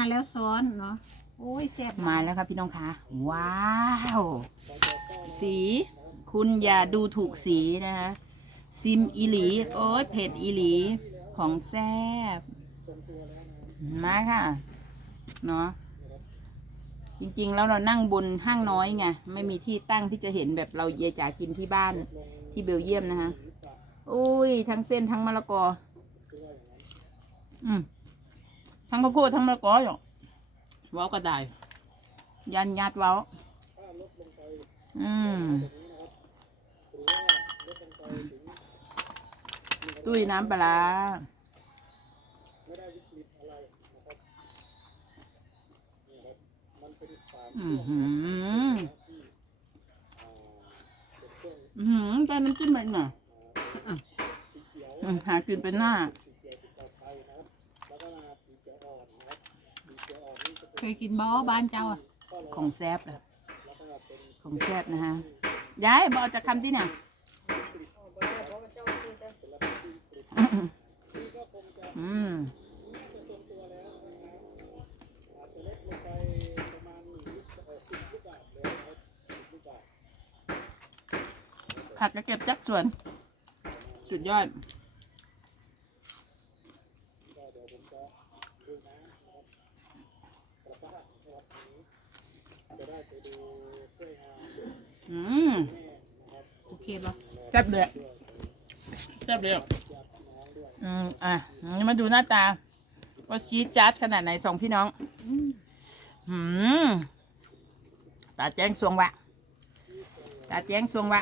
มาแล้วซ้อนเนาะโอ้ยแซ่บมาแล้วครับพี่น้องคะว้าว สี คุณอย่าดูถูกสีนะคะซิมอีหลี โอ้ยเผ็ดอีหลีของแซ่บมาค่ะเนาะจริงๆ แล้วเรานั่งบนห้างน้อยไงไม่มีที่ตั้งที่จะเห็นแบบเราเยจ๋ากินที่บ้านที่เบลเยียมนะคะโอ้ย ทั้งเส้นทั้งมะละกอ อืม ทั้งข้าวโพดทั้งมะละกออยู่เว้าก็ได้ ยันยัดเว้า อืม ตุ้ยน้ำปลาร้าอือหืออือหือใจมันขึ้นไปหน่อยอืมหากินเป็นหน้า เคยกินบ่บ้านเจ้าอะของแซบอะของแซบนะฮะยายบอกจะคำที่เนี่ยอืมผักก็เก็บจักส่วน สุดยอด อืมโอเคบ่แซ่บเลยแซ่บเลยอืมอะนี่มาดูหน้าตาว่าชีสจัดขนาดไหนสองพี่น้อง อืมตาแจ้งสวงวะตาแจ้งสวงวะ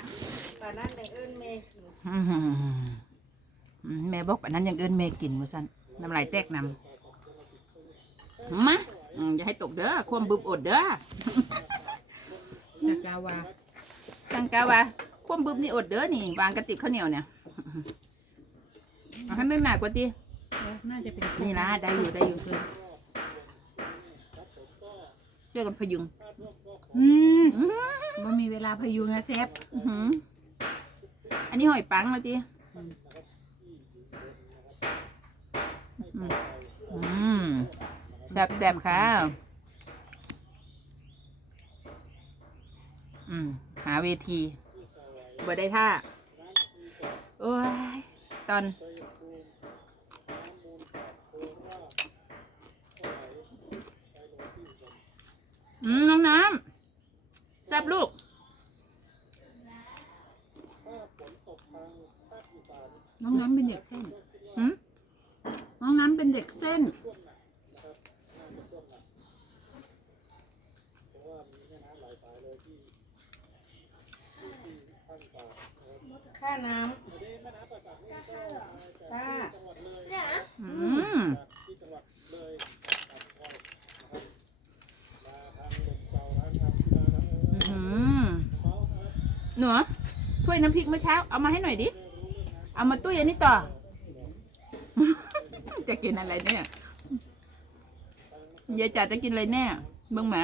ป่านนั้นได้เอิ้นแม่กินอืมอืมแม่บอกปานนั้นยังเอิ้นแม่กินว่าซั่นน้ำลายแตกนำมา อืมอย่าให้ตกเด้อความบึบอดเด้อจากกาวาสังกาวาความบึบนี่อดเด้อนี่ วางกระติบข้าวเหนียวเนี่ยเอาให้นึงหนากว่าติเออน่าจะเป็นนี่นะได้อยู่ได้อยู่คือเชื่อกันพยุงอืมอื้อบ่มีเวลาพยุงนะแซ่บหืออันนี้หอยปังมาติอืมอืม แซ่บแซ่บค่ะอืม หาเวทีบ่ได้ท่า โอ้ย ตอน อืม น้องน้ำแซ่บลูกน้องน้ำเป็นเด็กเส้นหืมน้องน้ำเป็นเด็กเส้น ค่าน้ำค่าอืมอืมหนูถ้วยน้ำพริกเมื่อเช้า เอามาให้หน่อยดิ เอามาตุ้ยอันนี้ต่อ จะกินอะไรเนี่ยยายจ๋าจะกินอะไรแน่เบิ่งหมา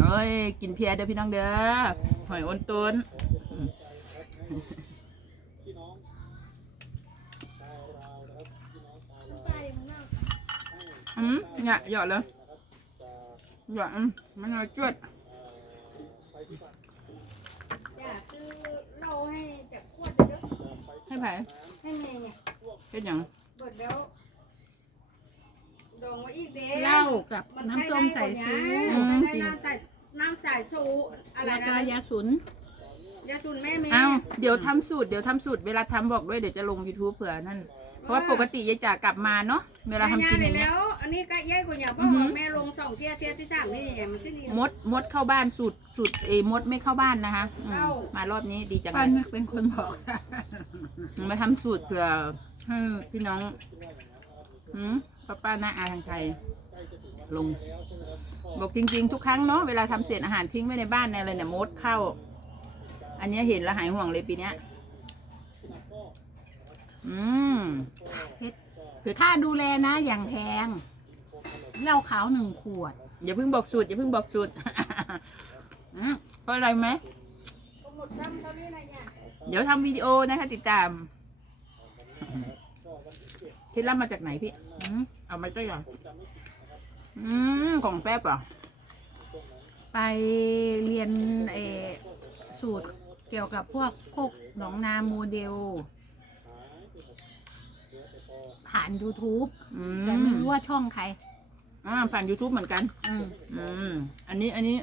เอ้ยกินเพียเด้อพี่น้องเด้อหอยอ้นต้นอืมเนี่ยหยอดเลยหยอดอืมมันเอาจวดอยากซื้อเหล้าให้จากขวดเด้อให้ไผ่ให้แม่เนี่ยเป็นอย่างเบิดแล้ว ดองไว้อีกเด้เหล้ากับมันน้ำส้มใส่ซูใช้ได้น้ำใส่น้ำใส่ซูอะไรแล้วก็นะยาสุน ยาสูนแม่แม่เอาเดี๋ยวทำสูตร เดี๋ยวทำสูตร เวลาทำบอกด้วย เดี๋ยวจะลง YouTube เผื่อนั่น เพราะว่าปกติยายจ๋ากลับมาเนาะ เวลาทำกินอย่างเงี้ยแล้วอันนี้ก็ย่ายกว่าอย่าเพอืราะอหืว่าอแม่ลงสองเที่ยเที่ยที่สามนี่ไงมันขึ้นนี่ มด มดเข้าบ้านสูตร สูตรเอยมดไม่เข้าบ้านนะคะอืมเข้า มารอบนี้ดีจังเลป้ายยนึกเป็นคนบอกมาทำสูตรเผื่อให้พี่น้องหืม ป้าป้าน้าอาทางไทยลง บอกจริง ๆ ทุกครั้งเนาะเวลาทำเศษอาหารทิ้งไว้ในบ้านในอะไรเนี่ยมดเข้า อันนี้เห็นแล้วหายห่วงเลยปีเนี้ยอืมค่าดูแลนะอย่างแพงเหล้าขาวหนึ่งขวด อย่าเพิ่งบอกสูตรอย่าเพิ่งบอกสูตรเพราะอะไรไหมเดี๋ยวทำวิดีโอนะคะติดตาม เคล็ดลับมาจากไหนพี่อืมเอามาสักอย่างอืมของแป๊บเหรอไปเรียนเออสูตรเกี่ยวกับพวกโคกหนองนาโมเดล ผ่าน YouTube อืแต่ไม่รู้ว่าช่องใครอ่าผ่าน YouTube เหมือนกัน อืมอืม อันนี้อันนี้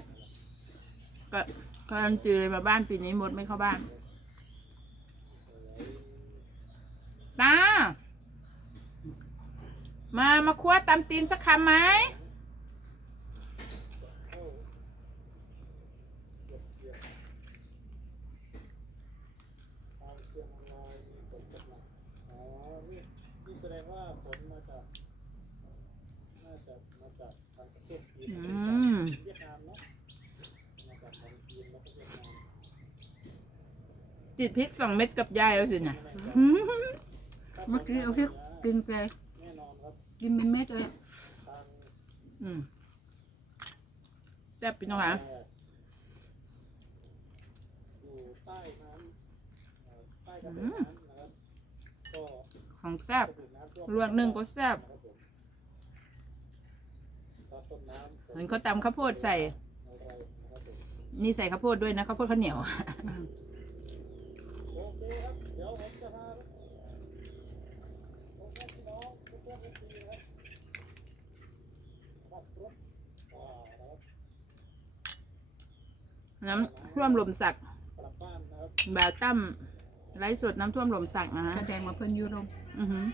ก็การันตีเลยมาบ้านปีนี้มดไม่เข้าบ้านตา มา มาคว้าตำตีนสักคำไหมอ๋อนี่นี่แสดงว่าผลมาจากน่าจะมาจากทางประเทศจีนอืมเวียดนามเนาะมาจากทางจีนแล้วก็เวียดนามจิตพริกสองเม็ดกับยายเอาสินะเมื่อกี้เอาพริกกินไปแน่นอนครับ กินเป็นเม็ดเลยอืมแซ่บพี่น้องหะอยู่ใต้น้ำเอ่อใต้กระของแซ่บจะถูกน้ำท่วมลวกนึ่งก็แซ่บนะครับผมถ้าต้นเขาตำข้าวโพดใส่ นี่ใส่ข้าวโพดด้วยนะข้าวโพดข้าวเหนียว อืม โอเคครับ เดี๋ยวผมจะพาโอเคพี่น้องทุกท่านทุกทีนะครับขับรถอ่านะครับ น้ำท่วมลมสักกลับบ้านนะครับบ่าวตั้มไลฟ์สดน้ำท่วมลมสักนะฮะแสดงว่าเพิ่นอยูโรมอือหือ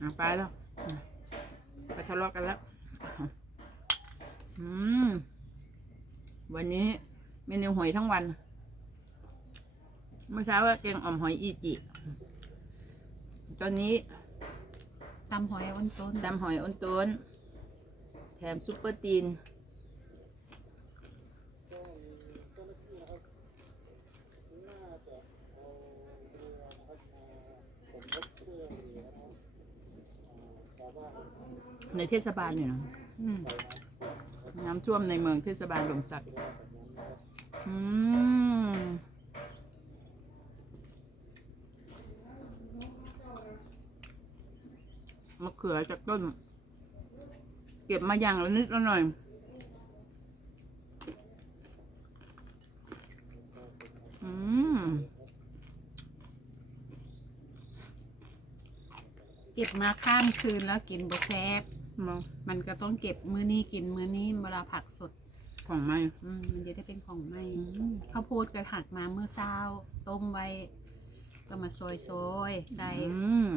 อะไปแล้วอะไปทะเลาะกันแล้ว อืม วันนี้เมนูหอยทั้งวัน เมื่อเช้าก็แกงอ่อมหอยอีจิ ตอนนี้ตำหอยอ้นต้นตำหอยอ้นต้น แถมซุปเปอร์ตีนก็มีเจ้าหน้าที่นะครับน่าจะเอาเรือนะครับมาสมทบเครื่องเรือนะครับอ่าชาวบ้านในเทศบาลเนี่ยนะอืมน้ำท่วมในเมืองเทศบาลหลมสักอืมมะเขือจากต้น เก็บมาอย่างละนิดละหน่อย อืม เก็บมาข้ามคืนแล้วกินบ่แซ่บมองมันก็ต้องเก็บมื้อนี้กินมื้อนี้เวลาผักสดของไม่อืมมันจะได้เป็นของไหมอืมข้าวโพดก็หักมาเมื่อเช้า ต้มไว้ ก็มาซอยๆใส่อืม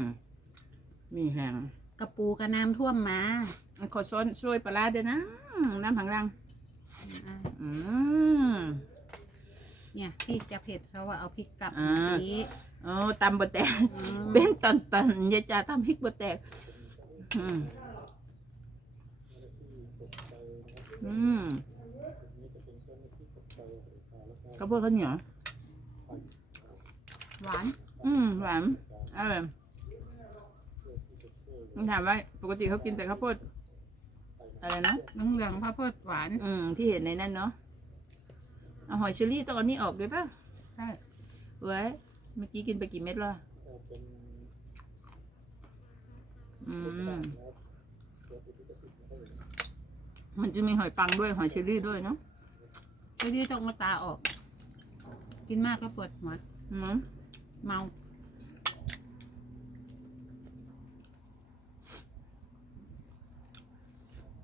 มีแหง กระปูกระน้ำท่วมมาขอซ้อนช่วยปลาร้าด้วยนะ น้ำผังรัง อ่าอืม เนี่ยพริกจะเผ็ดเพราะว่าเอาพริกกลับอ่ามาสีโอ้ตำบะแตก อืมเป็นตอนตอนๆยายจ่าตำพริกบะแตก อืม อืมข้าวโพดข้าวเหนียวหวาน อืมหวานอร่อย มันถามว่าปกติเขากินแต่ข้าวโพดอะไรนะเหลืองๆข้าวโพดหวาน อืมที่เห็นในนั้นเนาะเอาหอยเชอรี่ต้องเอานี่ออกด้วยป่ะใช่เว้ยเมื่อกี้กินไปกี่เม็ดแล้วเป็นอืมมันจะมีหอยปังด้วยหอยเชอรี่ด้วยเนาะไอ้ที่ต้องมาตาออก กินมากแล้วปวดหัวอืมเมา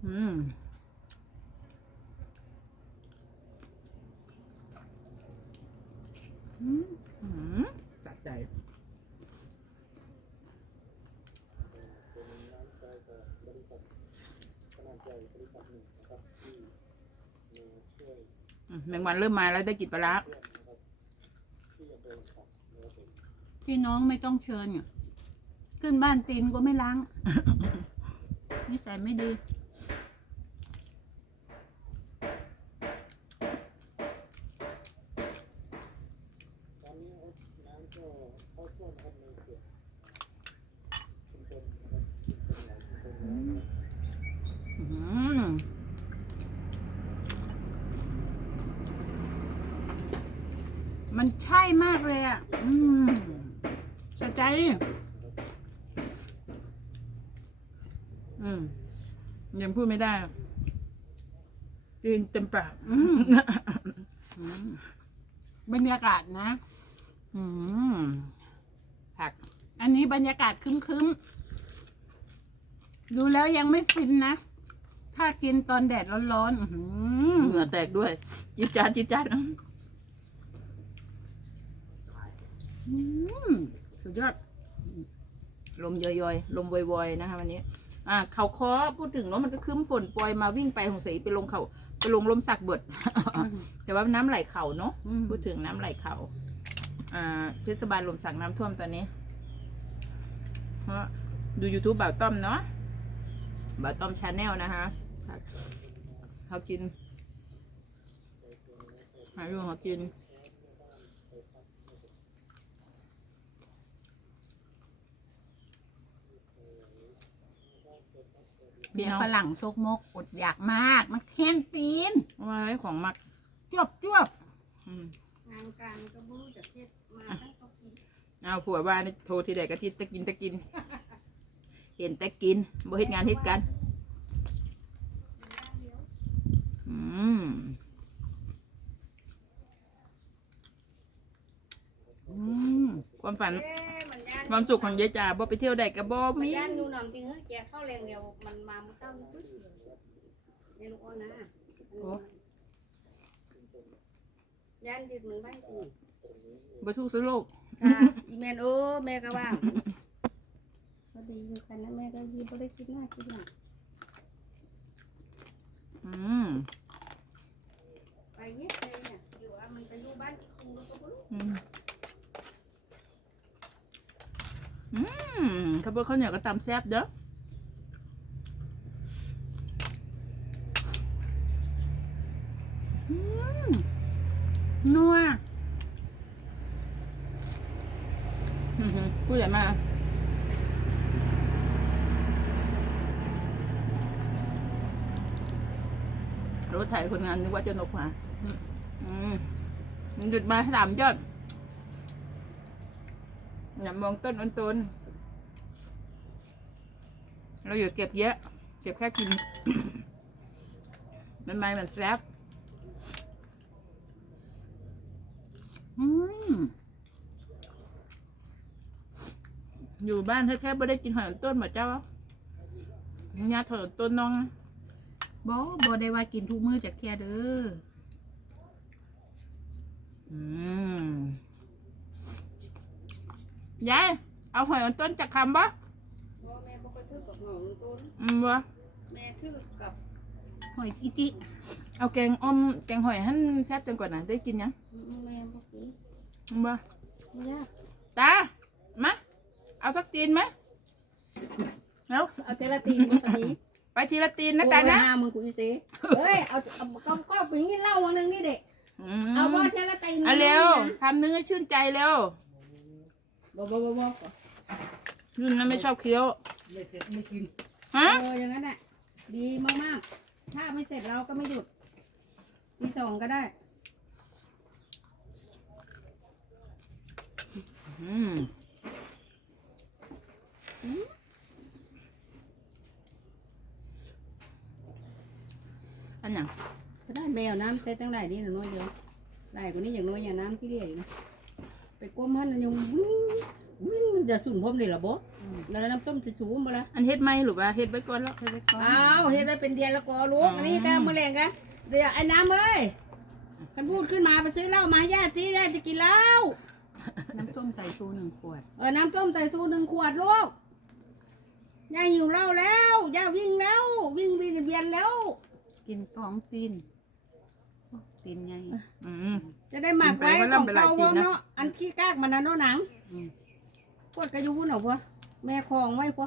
อืมอืมอืมสะใจน้ำใจจากบริษัทขนาดใหญ่บริษัทหนึ่งนะครับที่มาช่วยอืมแมงวันเริ่มมาแล้วได้กินปลาร้าพื่อนนะครับที่อำเภอสักพี่น้องไม่ต้องเชิญเนี่ยขึ้นบ้านตีนก็ไม่ล้างนิสัยไม่ดี ตอนนี้น้ำก็เข้าท่วมนะครับในเขตชุมชนนะครับชุมชนหลายชุมชนแล้วนะครับ อืม มันใช่มากเลยอะ อืมสะใจ อืม ยังพูดไม่ได้กินเต็มปากอืมอืมบรรยากาศนะ อืมผัก อันนี้บรรยากาศครึ้มๆ ดูแล้วยังไม่ฟินนะ ถ้ากินตอนแดดร้อนๆ อื้อหือ เหงื่อแตกด้วย จิจาดจิจาด อืมสุดยอด ลมย่อยๆ ลมวอยๆ นะคะวันนี้ อ่า เขาคอพูดถึงเนาะมันก็คืมฝนปล่อยมาวิ่งไปของเสีไปลงเขาไปลงลมสักเบิด แต่ว่าน้ำไหลเขาเนาะอืมพูดถึงน้ำไหลเขาอ่าเทศบาลลมสักน้ำท่วมตอนนี้เพราะดู YouTube บ่าวต้อมเนาะบ่าวต้อมชาแนลนะคะเขากินหาเรื่องเขากิน เบียร์ฝรั่งซกมกอดอยากมาก มันแค้นตีนไว้ของมักจวบจวบอืมงานการก็บรู้จะเทศมาตั้งก็กินเอาผัวว่านี่โทรที่ใดก็ทิตะกินตะกิน เห็นแต่กินบ่เฮ็ดงานเฮ็ดกัน อืมอืมความฝัน เอ๊ะ มันย่านความสุขของยายจ๋าบ่ไปเที่ยวใดก็บ่มันมีย่านอยู่หนองจริงเฮ้ยแกเข้าแรงเดียวมันมาเมื่อเช้านี้ปุ๊บในลูกอ้อนนะย่านยืดมือบ้านกูบ่ทุกข์สุโลกค่ะอีเมนโอ้แม่ก็ว่างก็ดีอยู่กันนะแม่ก็ยีบ่ได้คิดหน้าคิดหลังอืมไปเย็บเลยเนี่ยอยู่อะมันไปอยู่บ้านอีกครูก็บ่รู้ อืมข้าวโพดข้าวเหนียวก็ตำแซ่บเด้อนัวพูดใหญ่มากรถไถคนงานนึกว่าจะนกมาอืมหยุดมาสามยอด อย่ามองต้นอันต้นเราอย่าเก็บเยอะ เก็บแค่กิน มันไม่มันแซ่บอืมอยู่บ้านแท้ๆไม่ได้กินหอยอันต้นเหมือนเจ้าญาติหอยอันต้นน้องนะบอบอได้ว่ากินทุกมื้อจากแค่เด้ออืม ยายเอาหอยอันต้นจากคำปะเพราะแม่บ่ค่อยทึกกับหนองต้นอืมวะแม่ทึกกับหอยอิจิเอาแกงอ้อมแกงหอยหั่นแซ่บจนกว่านะได้กินยังแม่บ่กินอืมวะไม่ยากตามาเอาสักตีนไหมแล้วเอาเทละตีนมาตอนนี้ไปทีละตีนนะตานะโอ้ยห้ามึงกูอีเซ่เฮ้ยเอาเอาก็ก็ไปงี้เล่าวันนึงนี่เด็กอืมเอาว่าเทละตีนเอาเร็วทำนึงให้ชื่นใจเร็ว บ่บ่บ่บ่ยุ่นนะไม่ชอบเคี้ยวฮะ เอออย่างนั้นแหละดีมากๆ ถ้าไม่เสร็จเราก็ไม่หยุดตีสองก็ได้ อืมอันยังก็ได้แมวน้ำเต้ตั้งได้นี่หนูน้อยเดียวได้กว่านี้อย่างน้อยอย่างน้ำที่เรียกอยู่นะ ไปก้มหันยังวิ่งวิ่งจะสุ่นพรมนี่เหรอโบแล้วน้ำส้มจะสูงมาละอันเฮ็ดไหมหรือว่าเฮ็ดไว้ก่อนแล้วใช่ไหมก่อนอ้าวเฮ็ดได้เป็นเดือนแล้วก็ลูกอันนี้ก็มาแรงกันเดี๋ยวไอ้น้ำเอ้ยคันพูดขึ้นมาไปซื้อเหล้ามาให้ญาติที่ญาติจะกินเหล้าน้ำส้มใส่ชูหนึ่งขวดเออน้ำส้มใส่สูหนึ่งขวดลูกย่าหิวเหล้าแล้วย่าวิ่งแล้ว วิ่งเวียนเวียนแล้ว กินท้องตีนโอ้ ตีนไงอืม จะได้หมักไว้ไปขว่าองลำไปหลายเก่าทีวนะเนาะอันขี้กากมันนะเนาะหนังอืม พวดกระยูนเหรอพวแม่คลองไว้พว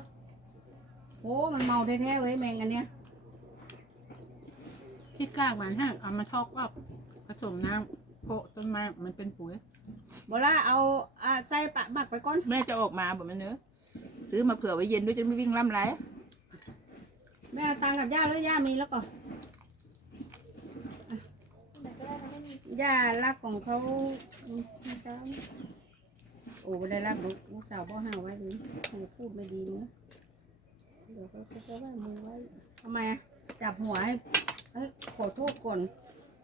โอ้มันเมาแท้ๆเว้ยแมงอันเนี้ยคิดกล้ากมันฮะเอามาทอกออกผสมน้ำโปะต้นไม้มันเป็นปุ๋ย บล่าเอาอ่าใส่ปะหมักไปก่อนแม่จะออกมาบอกมันเนอะซื้อมาเผื่อไว้เย็นด้วยจะไม่วิ่งล่ำไรแม่เอาตังค์กับย่าแล้วย่ามีแล้วก็ ย่ารักของเขาอืมไม่ใช่โอ้ไม่ได้รักลูกลูกสาวพ่อห้าไว้เลยให้พูดไม่ดีเนื้อะเดี๋ยวเขาจะก็ว่ามือไว้ทำไมอะจับหัวให้เอ้ยขอโทษก่อน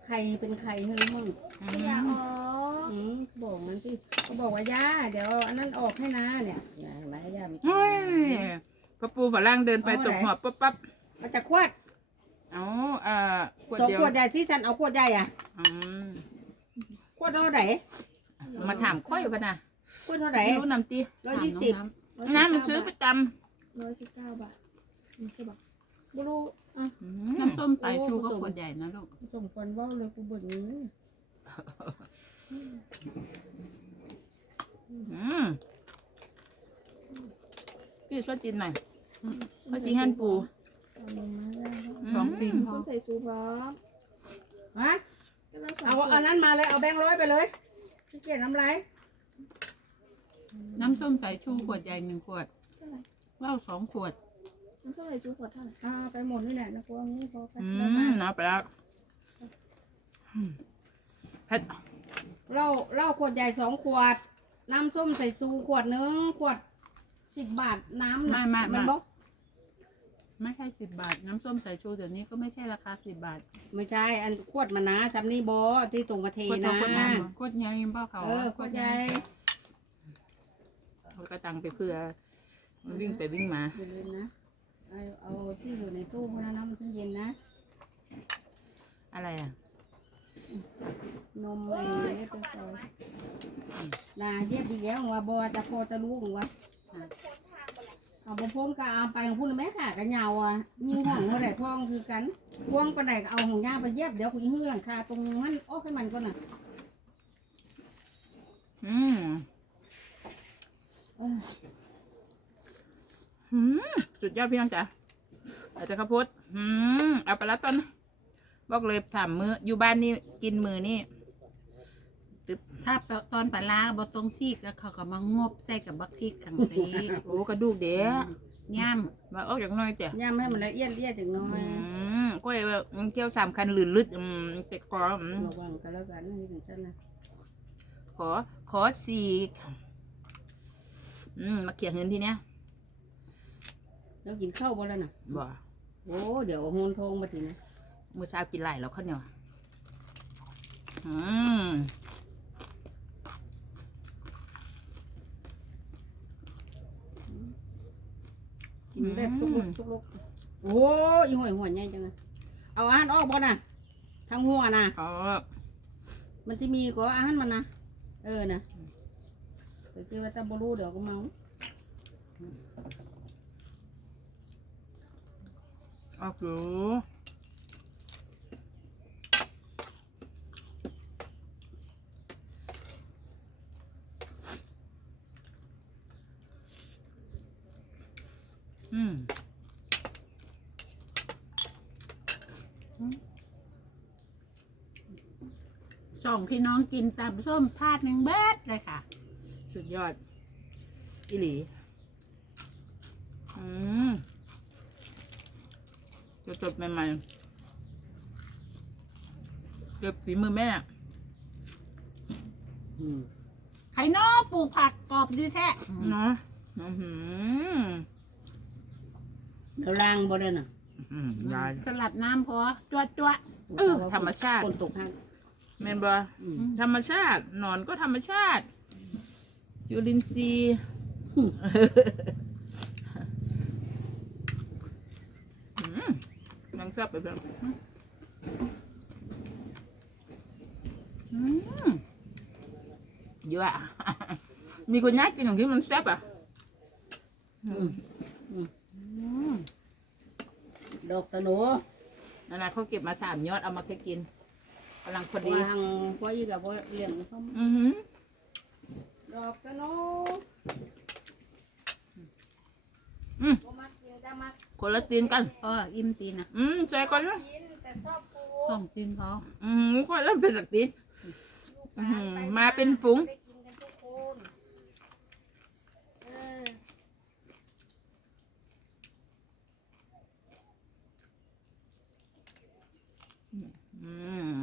ใครเป็นใครให้รู้มึงขยะอ๋ออืมบอกมันสิเขาบอกว่าย่าเดี๋ยวอันนั้นออกให้นะเนี่ยอย่าเห็นไหมย่ามีเฮ้ยพอปูฝรั่งเดินไปตบหัวปั๊บปั๊บมันจะขวด เอาเอ่อขวดสองเดียวขวดใหญ่ที่ฉันเอาขวดใหญ่อะอืมขวดเท่าไหร่มาถามค่อยพะนะขวดเท่าไหร่ รู้นำตีร้อยยี่สิบ น้ำมันซื้อประจร้อยสิบเก้าบาทนี่ใช่ปะบุรุอะำอืมน้ำส้มสายชูก็ขวดใหญ่นะลูกส่งคนเว่าเลยกูบ่นนี้อืมพี่ช่วยตินหน่อยเขาสีหั่นปู สองปีพส้อมใส่ซูพร้อมฮะก็แล้วสองเอาขวดเอานั้นมาเลยเอาแบงค์ร้อยไปเลยพี่เกียรน้ำลายน้ำส้มสายชูขวดใหญ่หนึ่งขวดเท่าไหร่เหล้าสองขวดน้ำส้มใส่ซูขวดเท่าไหร่อ่าไปหมดนี่แหละนะกูเอางี้พอไปอืแล้วมมาเนาะไปแล้วอืมเผ็ดเหล้าเหล้าขวดใหญ่สองขวด น้ำส้มใส่ซูขวดหนึงขวดสิบบาทน้ำไม่ไม่ไม่มันบอก ไม่ใช่สิบบาท น้ำส้มสายชูเดี๋ยวนี้ก็ไม่ใช่ราคาสิบบาทไม่ใช่ อันขวดมันนะจำนี่บอที่ตรงมาเทขวดนะเท่าขวดนั้นขวดใหญ่เปล่าเขาเออขวดใหญ่เขาก็ตังไปเพื่อมันวิ่งไปวิ่งมา อย่าลืมนะ เอาเอาที่อยู่ในตู้เพราะนั้นมันถึงเย็นนะ อะไรอะนมอะไรเรียบร้อยนาเยียบดีแล้วว่าบอจะโคตะลูกว่า เอาบะพ้นก็เอาไปของพุ่นแม่ค่ะกันยาวอะยิงห่องเมื่อไหร่ท้องคือกันพวงปไหนก็เอาของย่าไปเย็บเดี๋ยวคุณหื้อหลังคาตรงมันออกให้มันก่อนน่ะอืมอืมสุดยอดพี่น้องจ๋าอาแต่ข้าวโพดอืมเอาไปละต้นบอกเลยถามมืออยู่บ้านนี่กินมือนี่ ถ้าตอนปลาร้าบตรงซีกแล้วเขาก็มางบใส่กับบักพริกขังซีโอ้กระดูกเด้ย่มาออกจากหน้อยแต่ย่าไม่ให้มันละเอียดละเอียดถึงน้อยอืมก็เลยแบบมันเที่ยวสามคันลื่นลึดอืมเต็กกรออืมระวังกันแล้วกันนี่ถึงฉันนะขอขอสี่อืมมาเขียเงินทีเนี้ยแล้วกินข้าวบ่แล้วน่ะบ่โอ้เดี๋ยวโฮนทงมาทีนะมือเช้ากินไหลายแล้วข้าวเหนียวอืม แบบทุกลุกทุกลุกโอ้ยหัวหัวใหญ่จังเลยเอาอาหารออกบ่น่ะทางหัวน่ะอ๋อมันจะมีก็อาหารมันนะเออนะแต่คิดว่าถ้าบ่รู้เดี๋ยวก็เมาออกอยู่ สองพี่น้องกินตำส้มพาดหนึ่งเบิดเลยค่ะ สุดยอด อิหลีอืมจะจดๆใหม่ๆเก็บฝีมือแม่อืมไข่นอปลูกผักกรอบดีแท้เนาะอื้อหือ แล้วล้างบ่ได้น่ะ อืมได้สลัดน้ำพอจวดจวด เออธรรมชาติ คนตกห้างแมนบออืม ธรรมชาติหนอนก็ธรรมชาติจุลินทรีย์อืมนังแซ่บไปเพื่อนอืมเยอะอะมีคนยากกินของที่มันแซ่บอะอืมอืม ดอกสโหนนั่นนะเขาเก็บมาสามยอดเอามาแค่กินกำลังพอดีว่าทางพ่ออีกับพ่อเลี้ยงเขาอือหือดอกสโหนอืมบ่มักกินจะมักคนละตีนกัน เอออิ่มตีนนะอืมใจก่อนนะกินแต่ชอบปูสองตีนเขา อืมคนละเป็นสักตีน อื้อหือมาเป็นฝูงได้กินกันทุกคนเออ อืม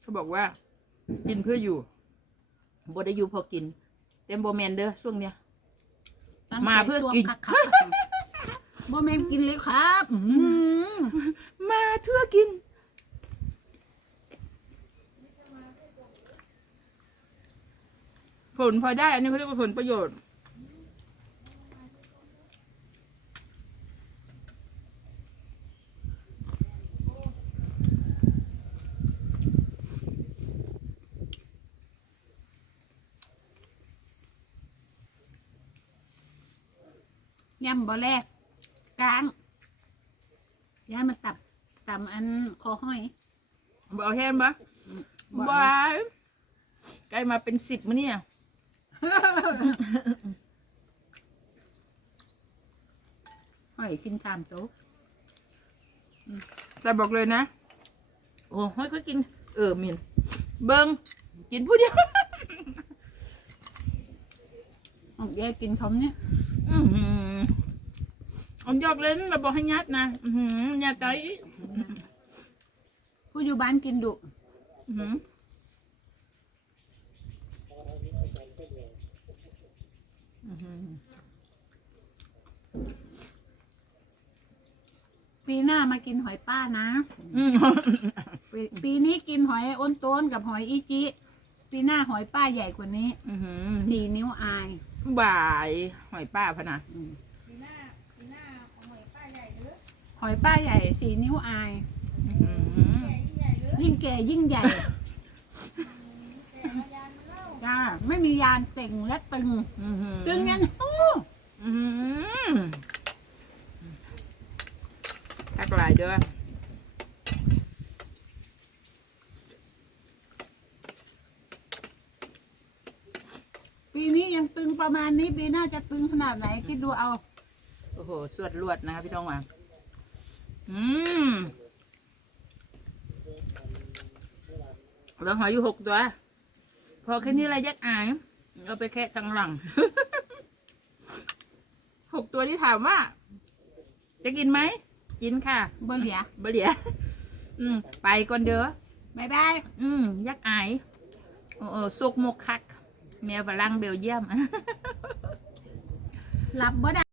เขา บอกว่า กินเพื่ออยู่บ่ได้อยู่พอกิน เต็มโบแมนเด้อช่วงเนี้ยตั้งใจมาเพื่อสวบกินคักๆบ่แม่นกินเลยครับอื้อหือมาเพื่อกิน ผลพอได้ อันนี้เขาเรียกว่าผลประโยชน์ ยำบ่แรกกลางย่ามาตับตำอันคอห้อยบเอาแห้งปะบ่บายใกล้มาเป็นสิบมั้เนี่ย ห้อยกินตามโต๊ะแต่บอกเลยนะ โอ้ห้อยก็กิน เออมินเบิงกินผู้เดียวของแกกินคำเนี่ย อือหือ ผมยอกเล่นเราบอกให้ยัดนะอือหือยัดใจอีกผู้อยู่บ้านกินดุอื้อหืออื้อหือปีหน้ามากินหอยป้านะ อืมปีปีนี้กินหอยอ้นโต้นกับหอยอีจิ ปีหน้าหอยป้าใหญ่กว่านี้อื้อหือสี่นิ้วอายบ่ายหอยป้าพะนะ หอยป้าใหญ่สี่นิ้วอายอื้อหือยิ่งแก่ยิ่งใหญ่จ้าไม่มียานเต่งและตึงอื้อหือตึงยันหูอื้อหือทักหลายเด้อปีนี้ยังตึงประมาณนี้ปีหน้าจะตึงขนาดไหนคิดดูเอา โอ้โห สวดลวดนะคะพี่น้องว่า อืมเหลือหอยอยู่หกตัว พอแค่นี้อะไรยักอายเอาไปแค่ทางหลังหกตัวที่ถามว่า จะกินไหม กินค่ะบ่เหลียบ่เหลีย อืม ไปก่อนเด้อบายบาย อืม ยักอายโอ้โหสุกมกคักเมียฝรั่งเบลเยียมหลับบ่ได้